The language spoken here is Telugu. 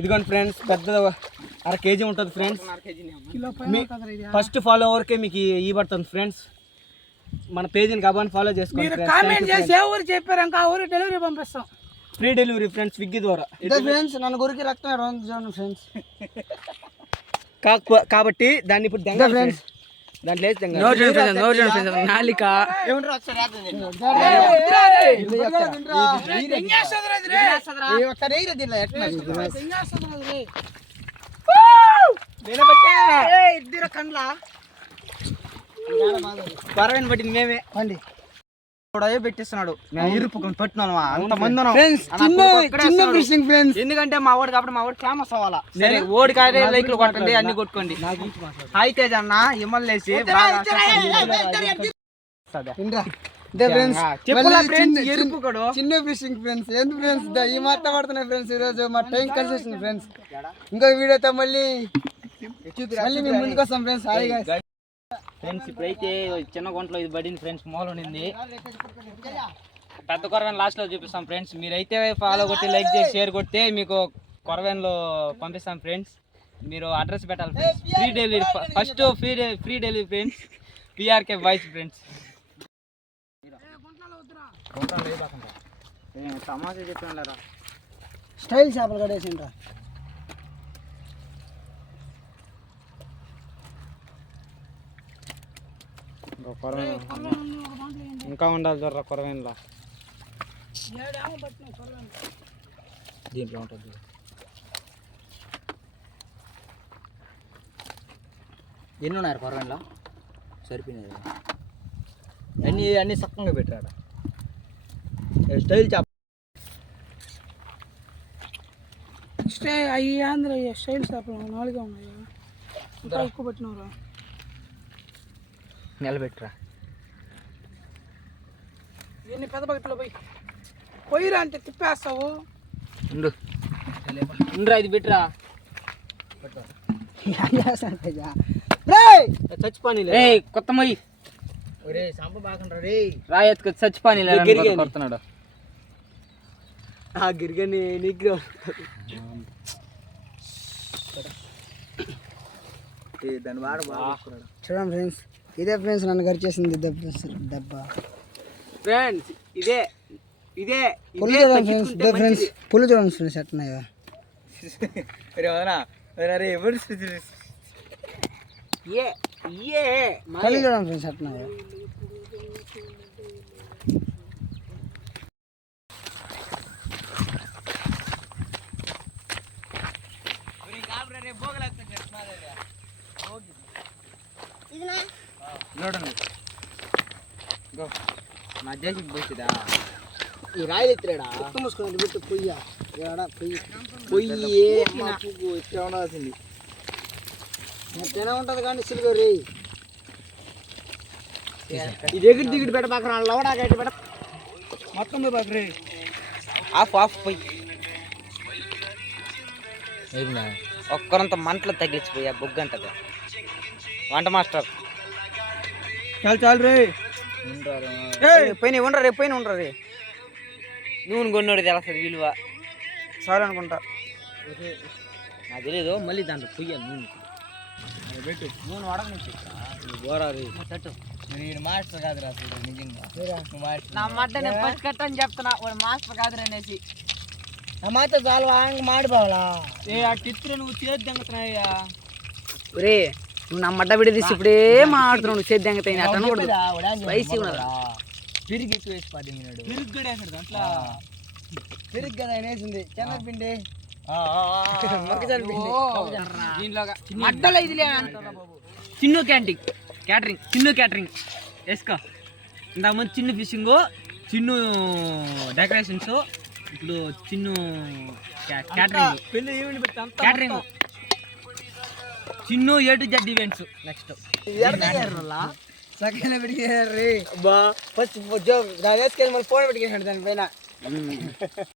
ఇదిగోండి ఫ్రెండ్స్, పెద్ద 1/2 kg ఉంటుంది ఫ్రెండ్స్. ఫస్ట్ ఫాలోవర్కే మీకు ఇవ్వబడుతుంది ఫ్రెండ్స్. మన పేజీని కాబట్టి ఫాలో చేసుకోండి. కామెంట్ చేసి ఏ ఊరు చెప్పారు ఇంకా ఊరు డెలివరీ పంపిస్తాం. ఫ్రీ డెలివరీ ఫ్రెండ్స్, స్విగ్గీ ద్వారా. ఫ్రెండ్స్ నన్ను గురికి రక్తం ఫ్రెండ్స్. కాబట్టి దాన్ని ఇప్పుడు ఫ్రెండ్స్ దాంట్లో నాలిక ఇద్దరు కండ్ల పరవని పట్టింది మేమే పండి పెట్టిస్తున్నాడు. ఇరుపుకొని పట్టినాను అంతమంది. ఎందుకంటే మా వాడు కాబట్టి మా వాడు ఫేమస్ అవ్వాలా. సరే ఓడి కాయ లైక్లు కొట్టండి, అన్ని కొట్టుకోండి. హాయ్ తేజ్ అన్న ఇమ్మలేసి చిన్న ఫిషింగ్ ఫ్రెండ్స్. ఎందుకు ఫ్రెండ్స్ ఈ మాట పడుతున్నాయి ఫ్రెండ్స్. ఈరోజు మా టైం కలిసి వచ్చింది ఫ్రెండ్స్. ఇంకో వీడియోతో మళ్ళీ మేము ముందుకు వస్తాం ఫ్రెండ్స్. హాయ్ ఫ్రెండ్స్, ఇప్పుడైతే చిన్న గుంటలో ఇది పడింది ఫ్రెండ్స్. మూల ఉండింది. పెద్ద కొరవేన్ లాస్ట్ లో చూపిస్తాం ఫ్రెండ్స్. మీరైతే ఫాలో కొట్టి, లైక్ చేసి, షేర్ కొడితే మీకు కొరవేన్లో పంపిస్తాం ఫ్రెండ్స్. మీరు అడ్రస్ పెట్టాలి friends. Free delivery, first free delivery friends. PRK boys friends. తమాషా చెప్పినారా స్టైల్ చేపలు కడేసిండ్రా. ఇంకా ఉండాలి జర్ర కొరవేన్లో. దీంట్లో ఉంటుంది. ఎన్ని ఉన్నారు కొరవేన్లో? సరిపోయినాయి. అన్నీ సక్కంగా పెట్టాడు. స్టైల్ చేప అవి ఆంధ్ర స్టైల్ చేపలు 4 ఉన్నాయా? ఇంకా ఎక్కువ పెట్టినవరా? నిలబెట్టరా. ఎన్ని పెద్ద బకెట్లో పోయిరా అంటే తిప్పేస్తావు. ఇది పెట్టరా. చచ్చిపోని కొత్త మొయ్యి సంప బాగుండ్రా రే. రాయత్కు చచ్చిపోని కొడుతున్నాడు. ఆ గిరిగని నిగ్రహం దాని వాడ చూడండి ఫ్రెండ్స్. ఇదే ఫ్రెండ్స్ నన్ను గరిచేసింది దెబ్బ ఫ్రెండ్స్. ఇదే పుల్లు చూడండి ఫ్రెండ్స్. ఇదే ఫ్రెండ్స్ పుల్లు చూడండి ఫ్రెండ్స్ ఎట్టున్నాయో. పుల్లు చూడండి ఫ్రెండ్స్ ఎట్టున్నాయో. ನೋಡೋಣ నా దేశం పోయిదా ఈ రాయలు ఎత్తిరాడా మూసుకొని బిట్టు పొయ్య పొయ్యి ఇట్లా ఉండాల్సింది. తిన ఉంటుంది కానీ సిలుగు రే. ఇది ఎగిరి దిగుడు పెట్ట బాక లవడా గట్టి పెట్ట మొత్తం పోయి బాక రే. ఆఫ్ పోయి ఒక్కరంత మంటలు తగ్గించిపోయా బొగ్గంటది. వంట మాస్టర్ చాలు రే. పోయిన ఉండరా రే. నూనె కొన్నోడు తెలుస్తుంది విలువ. చాలు అనుకుంటా. నాకు తెలీదు. మళ్ళీ దాంట్లో పొయ్యాలి నూనె. నూనె వడకనిచ్చి మాస్టర్ కాదురా నిజంగా. నా మాట నేను పచ్చి కట్టని చెప్తున్నా. వాడు మాస్టర్ కాదురా అనేసి. నా మాట చాలు మాడిపోవాలా. ఆ టిత్తులు నువ్వు చేతి దెంగతున్నాయ్యా రే. నువ్వు నా మడ్డ విడి తీసి ఇప్పుడే మాడుతున్నావు. నువ్వు చేతి దెంగతాయి స్పైసీ ఉన్నదా. పెరుగు ఎక్కువ వేసి పడింది. పెరుగు కూడా వేసాడు దాంట్లో. పెరుగు కదా వేసింది శనగపిండి. మడ్డలో ఇది చిన్ను క్యాటరింగ్ వేసుకో. ఇంతకుముందు చిన్న ఫిషింగ్, చిన్ను డెకరేషన్స్, ఇప్పుడు చిన్ను క్యాటరింగ్, చిన్ను A to Z events. Next సగైన పెడిగారు ఫస్ట్ వేసుకెళ్ళి మళ్ళీ ఫోన్ పెట్టుకేసాడు దానిపైన.